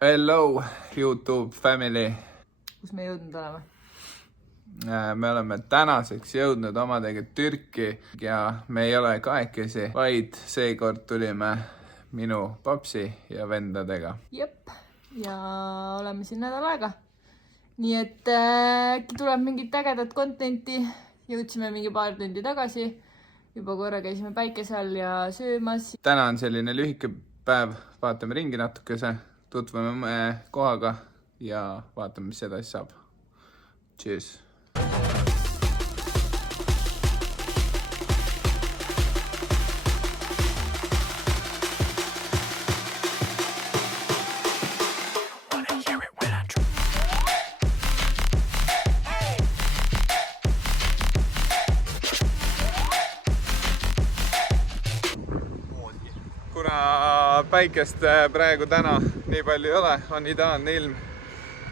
Hello, YouTube family. Kus me jõudnud oleme? Me oleme tänaseks jõudnud omadega Türki ja me ei ole kahekesi, vaid seekord tulime minu papsi ja vendadega. Jep, ja oleme siin nädal aega. Nii et äkki tuleb mingit ägedat contenti. Jõudsime mingi paar tundi tagasi. Juba korra käisime päikese all ja söömas. Täna on selline lühike päev, vaatame ringi natukese, tutvume kohaga ja vaatame, mis edasi saab. Cheers! Kuna päikest praegu täna nii palju ei ole, on ideaalne ilm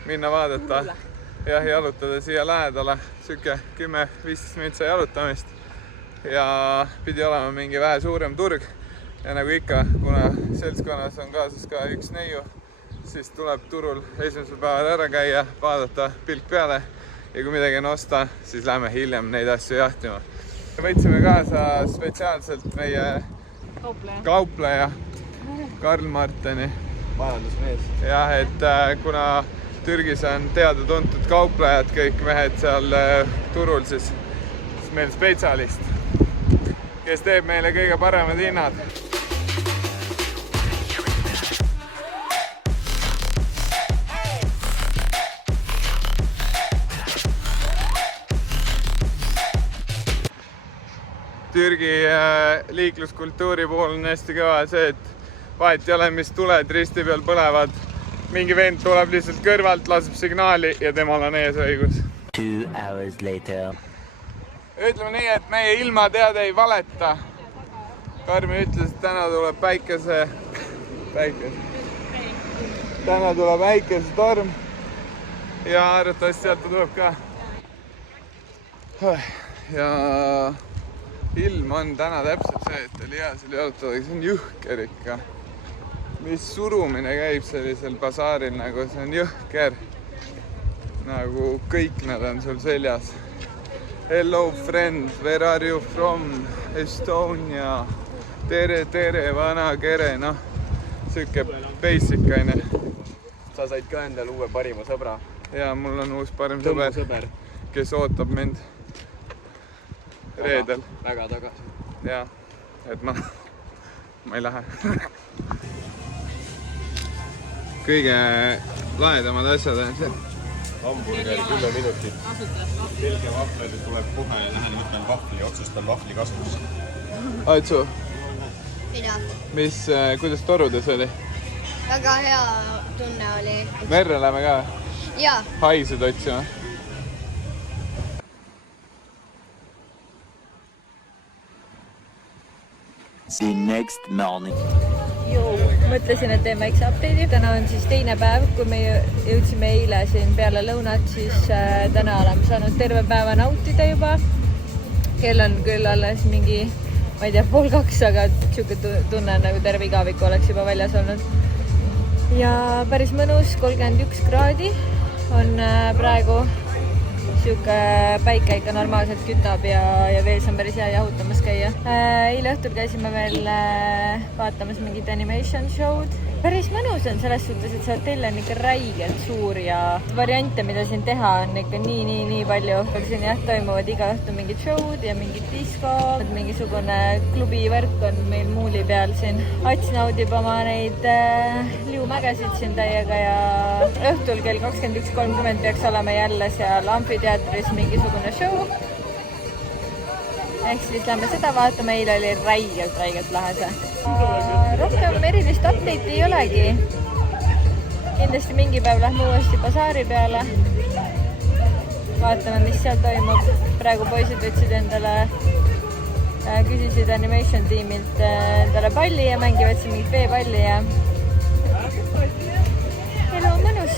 minna vaadata ja jalutada siia lähedale. Süke 10-15 minutit jalutamist ja pidi olema mingi vähe suurem turg. Ja nagu ikka, kuna seltskonnas on kaasas ka üks neiu, siis tuleb turul esimesel päeval ära käia, vaadata pilk peale ja kui midagi on osta, siis lähme hiljem neid asju jahtima. Võtsime kaasa spetsiaalselt meie kaupleja Karl Marteni majandusmees. jah, et kuna Türgis on teada-tuntud kauplejad, kõik mehed seal turul, siis meil spetsialist, kes teeb meile kõige paremad hinnad. Türgi liikluskultuuri puhul on hästi kõva see, et vahet ei ole, mis tuled risti peal põlevad. Mingi vend tuleb lihtsalt kõrvalt, laseb signaali ja temal on eesõigus. 2 hours later. Ütleme nii, et meie ilmateade ei valeta. Karmi ütles, et täna tuleb Täna tuleb päikesetorm ja arvatavasti sealt tuleb ka. Ja ilm on täna täpselt see, et oli hea seal jalutada, see on jõhker ikka. Mis surumine käib sellisel basaaril, nagu see on jõhker. Nagu kõik nad on sul seljas. Hello friend, where are you from? Estonia. Tere, vana kere, noh. Süke basic, aine. Sa said ka endale uue parima sõbra. Ja mul on uus parim sõber, kes ootab mind reedel. Väga tagasi. Ja, et ma ei lähe. Kõige lahedamad asjad on see. Hamburger 10 minutit. Belgia vahvlid tuleb kohe ja lähen võtan vahvli, otsustan vahvli kasvus. Aitsu, Mida? kuidas torudes oli? Väga hea tunne oli. Merre läheme ka? Jaa. Haisid otsima? The next morning. Mõtlesin, et teeme üks update'i. Täna on siis teine päev, kui me jõudsime eile siin peale lõunat, siis täna oleme saanud terve päeva nautida juba. Kell on küll alles mingi, ma ei tea, 1:30, aga siuke tunne on nagu terve igaviku oleks juba väljas olnud. Ja päris mõnus, 31 kraadi on praegu. Siuke päike ikka normaalselt kütab ja vees on päris hea jahutamas käia. Eile õhtul käisime veel vaatamas mingit animation show'd. Päris mõnus on selles suhtes, et see hotell on ikka räigelt suur ja variante, mida siin teha on ikka nii palju. Siin jah, toimuvad iga õhtu mingid show'd ja mingid disko. Mingisugune klubivõrk on meil muuli peal siin. Ats naudib oma neid liumägesid siin täiega ja õhtul kell 21:30 peaks olema jälle seal amfiteatris mingisugune show. Ehk siis lähme seda vaatama, eile oli räigelt lahe see. Rohkem erilist update ei olegi. Kindlasti mingi päev lähme uuesti basaari peale. Vaatame, mis seal toimub. Praegu poisid võtsid endale, küsisid animation tiimilt endale palli ja mängivad siin mingit veepalli ja elu on mõnus.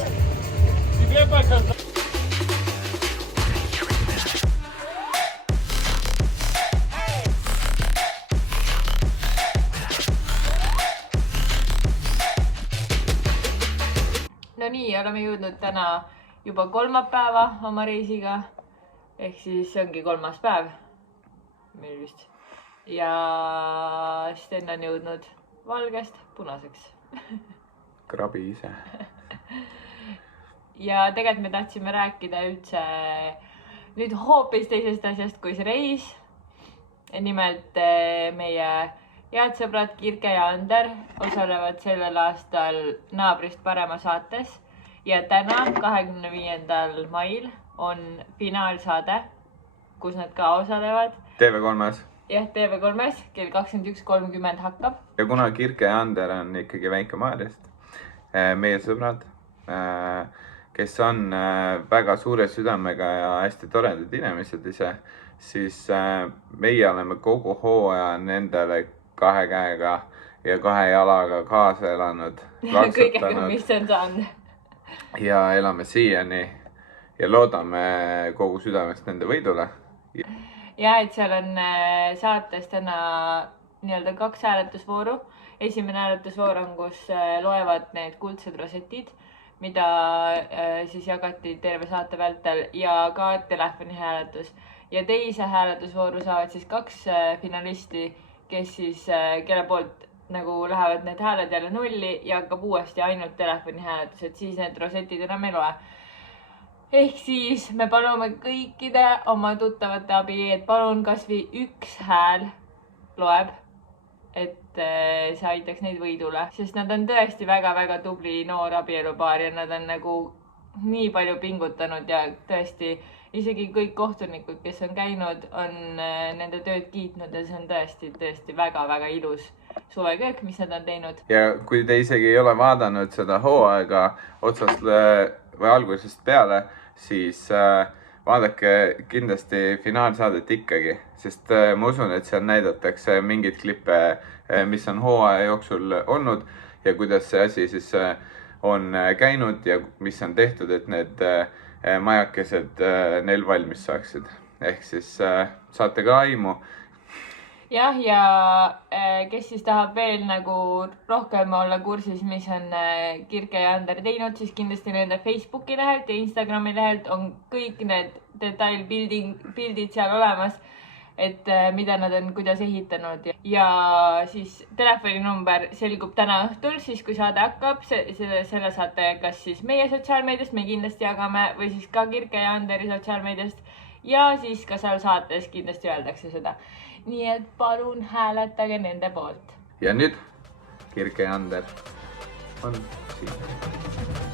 nii, oleme jõudnud täna juba kolmapäeva oma reisiga. Ehk siis see ongi 3. päev meil vist. Ja Sten on jõudnud valgest punaseks. Krabi ise. Ja tegelikult me tahtsime rääkida üldse nüüd hoopis teisest asjast kui see reis. Nimelt meie head sõbrad Kirke ja Ander osalevad sellel aastal Naabrist parema saates. Ja täna, 25. mail on finaalsaade, kus nad ka osalevad. TV3-s. Jah, TV3-s kell 21.30 hakkab. Ja kuna Kirke ja Ander on ikkagi Väike-Maarjast, meie sõbrad, kes on väga suure südamega ja hästi toredad inimesed ise, siis meie oleme kogu hooaja nendele 2 käega ja 2 jalaga kaasa elanud, kõigega, mis on saanud. Ja elame siiani ja loodame kogu südamest nende võidule. Ja, et seal on saates täna nii-öelda 2 hääletusvooru. Esimene hääletusvoor on, kus loevad need kuldsed rosetid, mida siis jagati terve saate vältel ja ka telefoni hääletus. Ja teise hääletusvooru saavad siis 2 finalisti, kes siis, kelle poolt nagu lähevad need hääled jälle nulli ja hakkab uuesti ainult telefoni hääletus, et siis need rosetid enam ei loe. Ehk siis me palume kõikide oma tuttavate abi, et palun kas või 1 hääl loeb, et see aitaks neid võidule. Sest nad on tõesti väga-väga tubli noor abielupaar ja nad on nagu nii palju pingutanud ja tõesti isegi kõik kohtunikud, kes on käinud, on nende tööd kiitnud ja see on tõesti väga-väga ilus suveköök, mis nad on teinud. Ja kui te isegi ei ole vaadanud seda hooaega otsast või algusest peale, siis vaadake kindlasti finaalsaadet ikkagi, sest ma usun, et seal näidatakse mingeid klippe, mis on hooaja jooksul olnud ja kuidas see asi siis on käinud ja mis on tehtud, et need majakesed neil valmis saaksid. Ehk siis saate ka aimu. Jah, ja kes siis tahab veel nagu rohkem olla kursis, mis on Kirke ja Ander teinud, siis kindlasti nende Facebooki lehelt ja Instagrami lehelt on kõik need detailpildid seal olemas, et mida nad on, kuidas ehitanud. Ja siis telefoninumber selgub täna õhtul, siis kui saade hakkab, selle saate kas siis meie sotsiaalmeediast, me kindlasti jagame, või siis ka Kirke ja Anderi sotsiaalmeediast. Ja siis ka seal saates kindlasti öeldakse seda. Nii et palun hääletage nende poolt. Ja nüüd Kirke ja Ander on siin.